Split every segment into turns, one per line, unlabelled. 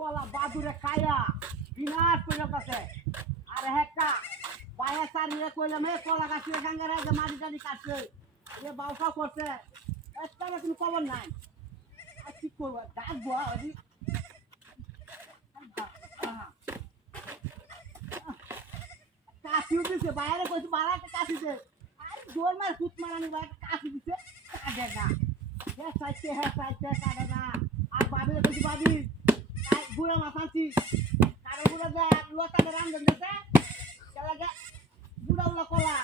কলা বাদুরে খায়া বিনাশ করে কাছে আর একটা বাইরে চার মিলে কইলাম হে কলা গাছের সঙ্গে রে যে মাটি টাটি কাটছে এ বাউকা করছে একটা না তুমি খবর নাই আর কি করবো ডাকবো আমি কাশিও দিছে বাইরে কইছে বাড়া একটা কাশিছে আর জোর মার কুত মারানি বাইরে কাশি দিছে কাটে না হে সাইতে হে সাইতে কাটে না আর বাবি কইছে বাবি বুড়া মাছ আনছি কারও বুড়া যা লতাদের রান্ধন দিতে লাগে বুড়া উল্লা কলা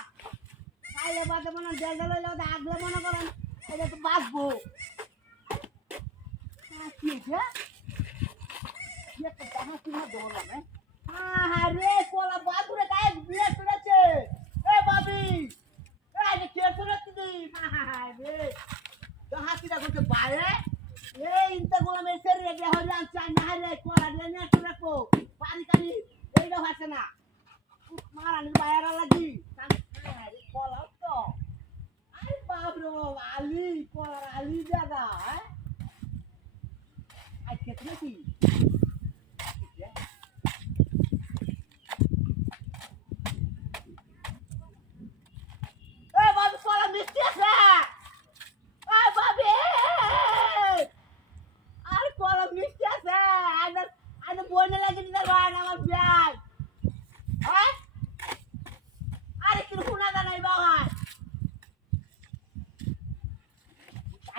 খাইলে বাদে মনে দেড় লইলে ওদের আগলে মনে করেন এটা তো বাঁচবো কি হয়েছে হ্যাঁ হ্যাঁ রে কলা বাদুরে গায়ে মারানির বাইরা লাগি কলা তো আরে বাপ রে বাপ আলি কলার আলি দাদা আজকে তুমি কি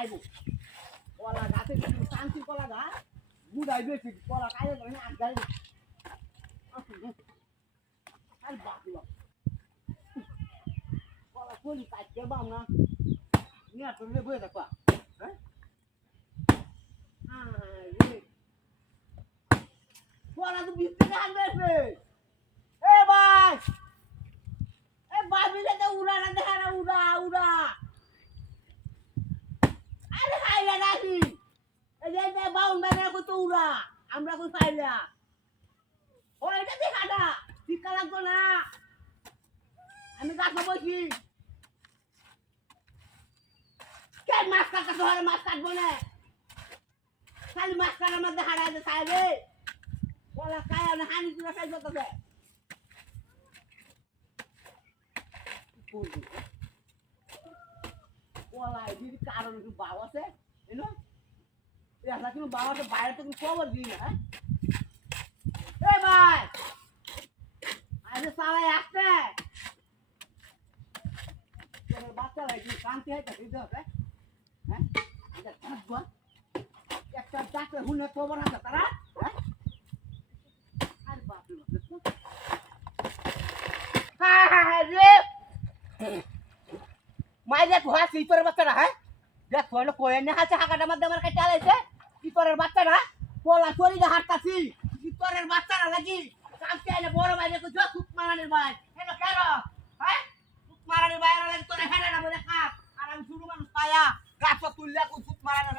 আইবো কলা গাছে শান্তি কলা গাছ বুড়াই বেশি, কলা কাজে ধরে আট গাড়ি আর বাকি কলা কলি কাটকে বাম না। নিয়ে তুমি বয়ে দেখবা হ্যাঁ? কলা তো বিস্তি গান বেছে এ ভাই এ বাবি রে উড়া না দেখা না উড়া উড়া আরে খাইলা নাকি এই যে যে বাউন বেলা কত উড়া, আমরা কই খাইলা ও, এটা দেখা না লাগতো না। আমি গাছা বসি কে? মাছ কাটা ধরে মাছ কাটবো না। খালি মাছ কাটার মধ্যে হারাই দে খাইবে বলা খায় না হানি তুলা খাই যত দে বলা এদিকে কারণ একটু বাউ আছে? এনো এটা কিন্তু বাবা তো বাইরে তো কোনো খবর দিই না হ্যাঁ? এ ভাই! আরে সালাই আসছে! তোর বাচ্চা লাগি কান্তি হয় তাকে দিতে হবে হ্যাঁ? এটা থাকব একটা ডাক্তার হুনে খবর আছে তারা হ্যাঁ? আরে বাপ রে বাপ রে। হ্যাঁ হ্যাঁ হ্যাঁ রে! মাইরে ঘোড়া সিপরের বাচ্চারা হ্যাঁ? দেখ ফোন কয়ে নে হাতে হাঁকাটার মধ্যে আমার কাছে আলাইছে সিপরের বাচ্চারা পোলা চলি হাঁটতাছি। ভিতরের বাচ্চারা লাগি কালকে আইলে বড় ভাই দেখো যা খুব মারানির ভাই। হেলো কেন হ্যাঁ? খুব মারানির ভাই লাগি তোরে হেলে না বলে খা আর আমি শুরু মানুষ পায়া, গাছ তুললে সুপ মারানোর